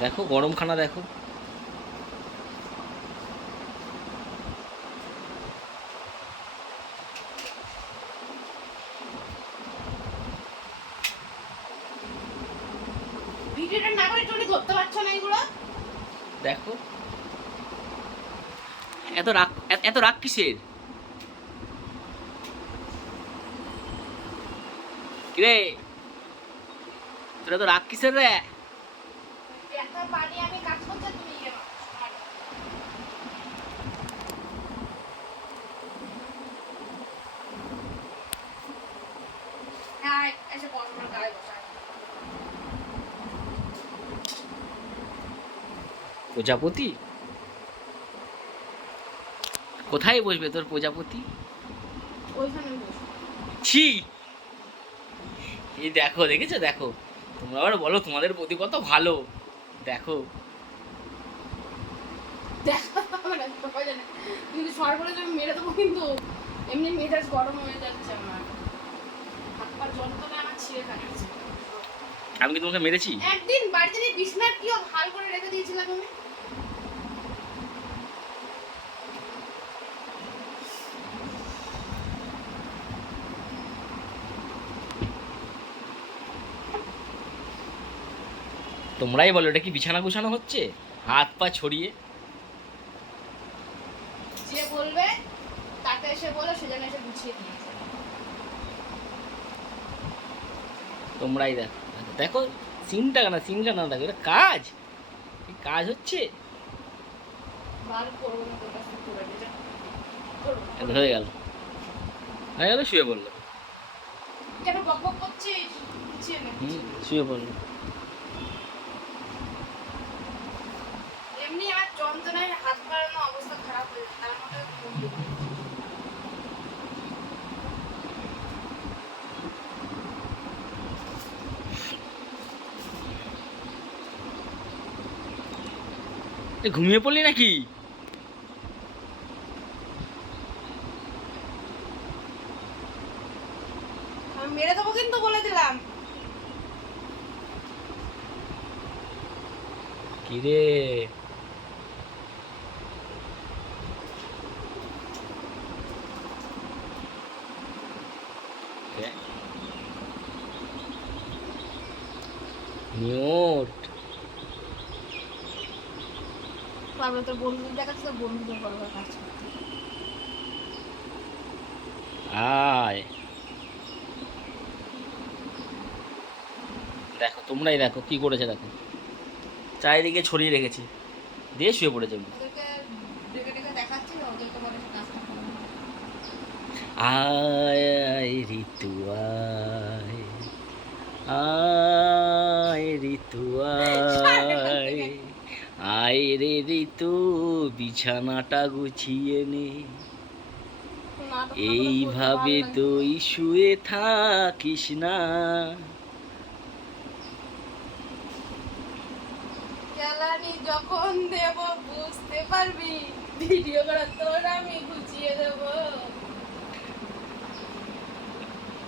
দেখো গরম খানা দেখো। ভিডিওটা না করে তুমি ধরতে পারছ না এগুলো? দেখো। এত রাগ এত- এত রাগ কিসের? কিরে? তোরা তো রাগ কিসের রে? এত পানি আমি কাজ করতে তুমি ইয়ে এসে গায়ে বস, প্রজাপতি? কোথায় বসবে তোর প্রজাপতি? ছি! এই দেখো দেখেছ? দেখো তোমরা আবার বলো তোমাদের প্রতি কত ভালো। দেখো। কিন্তু আমি মেরে দেবো কিন্তু। এমনি মেজাজ গরম হয়ে যাচ্ছে আমার। হাত পা যন্ত্রণা আমার ছিঁড়ে খাচ্ছে। আমি কি তোমাকে মেরেছি? একদিন বাড়িতে বিছনা বিছনার কি হাল করে রেখে দিয়েছিলাম তুমি তোমরাই বলো এটা কি বিছানা গুছানো হচ্ছে? হাত পা ছড়িয়ে। যে বলবে তাকে এসে বলো সে যেন এসে গুছিয়ে দিয়েছে তোমরাই দেখো দেখো সিনটা কেন সিনটা না দেখো এটা কাজ। এই কাজ হচ্ছে? না না। হয়ে গেল। হয়ে গেল শুয়ে পড়ল। নে। শুয়ে পড়ল। ঘুমিয়ে পড়লি নাকি? মেরে দেবো কিন্তু বলে দিলাম। কিরে? নিউট তারপরে তোর বন্ধুদের দেখাচ্ছে তোর বন্ধুদের বলব কাজ করতে। আয়। দেখো তোমরাই দেখো কি করেছে দেখো। চারিদিকে ছড়িয়ে রেখেছে। দিয়ে শুয়ে পড়েছে ওদেরকে ডেকে ডেকে দেখাচ্ছি না ওদেরকে বলে কাজটা করো না। আয় আয় ঋতু আয়। ঋতু, আয়। রে ঋতু, বিছানাটা গুছিয়ে নে। এইভাবে তুই শুয়ে থাকিস না। যখন দেব, বুঝতে পারবি, ভিডিও করার তোর আমি গুছিয়ে দেবো।